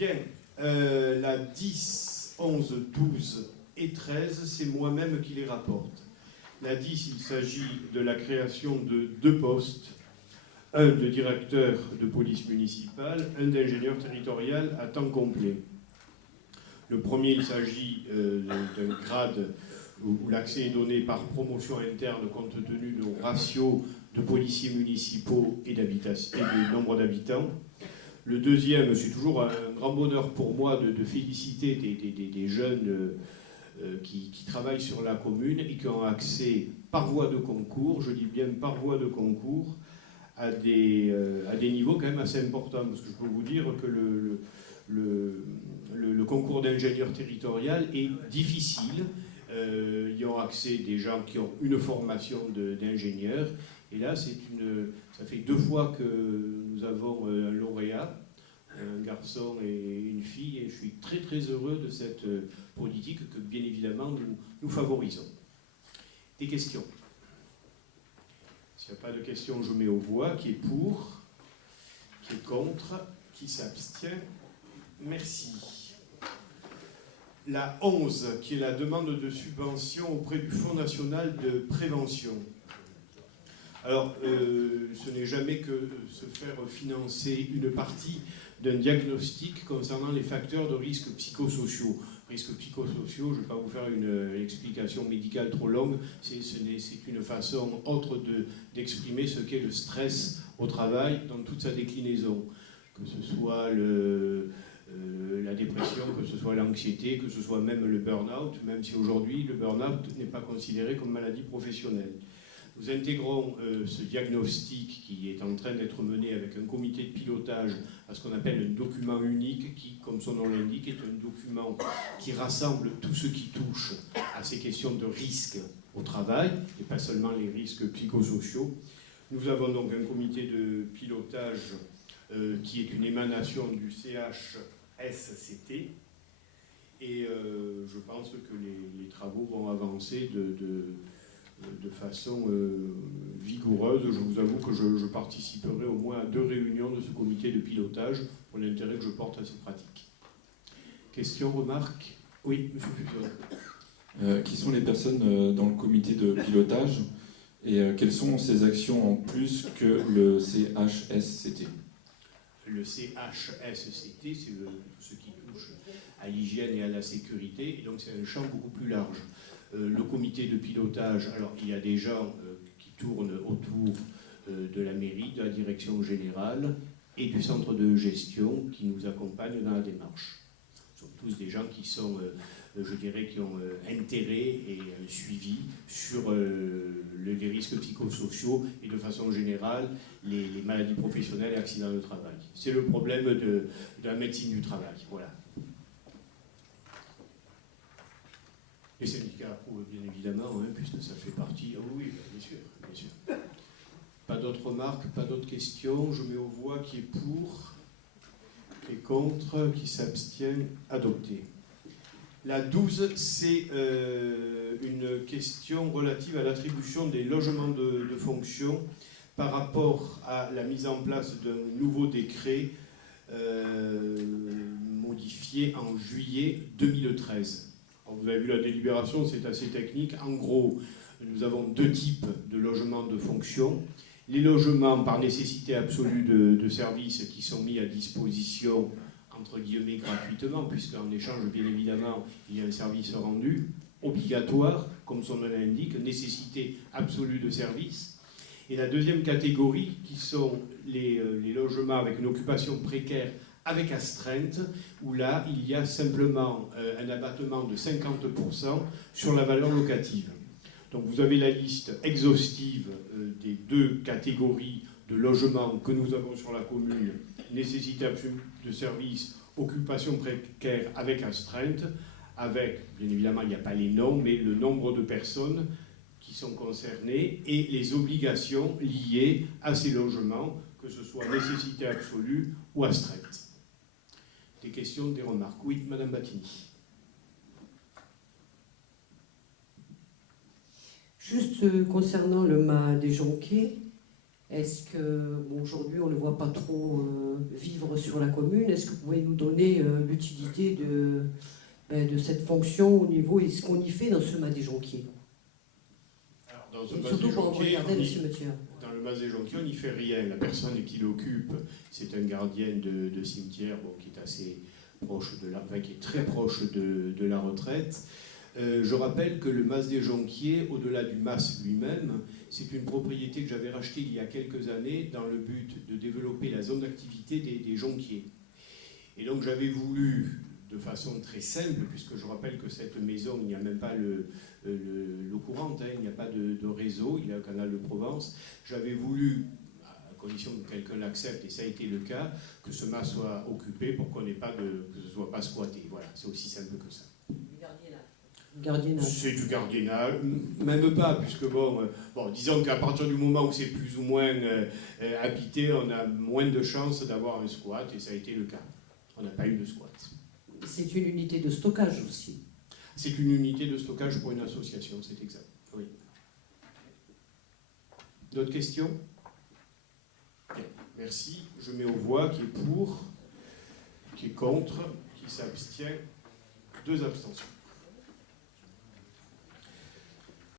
Bien, la 10, 11, 12 et 13, c'est moi-même qui les rapporte. La 10, il s'agit de la création de 2 postes, un de directeur de police municipale, un d'ingénieur territorial à temps complet. Le premier, il s'agit d'un grade où l'accès est donné par promotion interne compte tenu de nos ratios de policiers municipaux et du nombre d'habitants. Le deuxième, c'est toujours un grand bonheur pour moi de féliciter des jeunes qui travaillent sur la commune et qui ont accès par voie de concours, je dis bien par voie de concours, à des niveaux quand même assez importants. Parce que je peux vous dire que le concours d'ingénieur territorial est difficile. Y ont accès des gens qui ont une formation d'ingénieur. Et là, ça fait 2 fois que nous avons un lauréat, un garçon et une fille, et je suis très très heureux de cette politique que bien évidemment nous favorisons. Des questions? S'il n'y a pas de questions, je mets aux voix. Qui est pour? Qui est contre? Qui s'abstient? Merci. La 11, qui est la demande de subvention auprès du Fonds national de prévention. Alors, ce n'est jamais que se faire financer une partie d'un diagnostic concernant les facteurs de risques psychosociaux. Risques psychosociaux, je ne vais pas vous faire une explication médicale trop longue, c'est une façon autre d'exprimer ce qu'est le stress au travail dans toute sa déclinaison. Que ce soit la dépression, que ce soit l'anxiété, que ce soit même le burn-out, même si aujourd'hui le burn-out n'est pas considéré comme maladie professionnelle. Nous intégrons ce diagnostic qui est en train d'être mené avec un comité de pilotage à ce qu'on appelle un document unique qui, comme son nom l'indique, est un document qui rassemble tout ce qui touche à ces questions de risque au travail, et pas seulement les risques psychosociaux. Nous avons donc un comité de pilotage qui est une émanation du CHSCT, et je pense que les travaux vont avancer de façon vigoureuse. Je vous avoue que je participerai au moins à 2 réunions de ce comité de pilotage pour l'intérêt que je porte à ces pratiques. Questions, remarques? Oui, monsieur Fusion. Qui sont les personnes dans le comité de pilotage et quelles sont ces actions en plus que le CHSCT? Le CHSCT, c'est ce qui touche à l'hygiène et à la sécurité, et donc c'est un champ beaucoup plus large. Le comité de pilotage, alors il y a des gens qui tournent autour de la mairie, de la direction générale et du centre de gestion qui nous accompagnent dans la démarche. Ce sont tous des gens qui sont, je dirais, qui ont intérêt et suivi sur les risques psychosociaux et de façon générale les maladies professionnelles et accidents de travail. C'est le problème de la médecine du travail. Voilà. Les syndicats approuvent bien évidemment, hein, puisque ça fait partie. Oh oui, bien sûr, bien sûr. Pas d'autres remarques, pas d'autres questions. Je mets aux voix qui est pour, qui est contre, qui s'abstient, adopté. La 12, c'est une question relative à l'attribution des logements de fonction par rapport à la mise en place d'un nouveau décret modifié en juillet 2013. Vous avez vu la délibération, c'est assez technique. En gros, nous avons 2 types de logements de fonction. Les logements par nécessité absolue de services qui sont mis à disposition, entre guillemets, gratuitement, puisqu'en échange, bien évidemment, il y a un service rendu, obligatoire, comme son nom l'indique, nécessité absolue de service. Et la deuxième catégorie, qui sont les logements avec une occupation précaire avec astreinte, où là, il y a simplement un abattement de 50% sur la valeur locative. Donc vous avez la liste exhaustive des 2 catégories de logements que nous avons sur la commune, nécessité absolue de service, occupation précaire avec astreinte, avec, bien évidemment, il n'y a pas les noms, mais le nombre de personnes qui sont concernées et les obligations liées à ces logements, que ce soit nécessité absolue ou astreinte. Des questions, des remarques? Oui, Madame Battini. Juste concernant le mât des Jonquets, Est-ce que, bon, aujourd'hui, on ne le voit pas trop vivre sur la commune. Est-ce que vous pouvez nous donner l'utilité de cette fonction au niveau, et ce qu'on y fait dans ce mas des Jonquiers? Dans Et surtout quand on regardait le cimetière. Dans le mas des Jonquiers, on n'y fait rien. La personne qui l'occupe, c'est un gardien de cimetière qui est assez proche qui est très proche de la retraite. Je rappelle que le mas des Jonquiers, au-delà du mas lui-même, c'est une propriété que j'avais rachetée il y a quelques années dans le but de développer la zone d'activité des Jonquiers. Et donc j'avais voulu, de façon très simple, puisque je rappelle que cette maison, il n'y a même pas l'eau courante, il n'y a pas de réseau, il y a le canal de Provence, j'avais voulu, à condition que quelqu'un l'accepte, et ça a été le cas, que ce mas soit occupé pour que ce ne soit pas squatté. Voilà, c'est aussi simple que ça. Gardiennage. C'est du gardiennage, même pas, puisque disons qu'à partir du moment où c'est plus ou moins habité, on a moins de chances d'avoir un squat, et ça a été le cas. On n'a pas eu de squat. C'est une unité de stockage aussi. C'est une unité de stockage pour une association, c'est exact. Oui. D'autres questions? Bien, merci. Je mets aux voix qui est pour, qui est contre, qui s'abstient. 2 abstentions.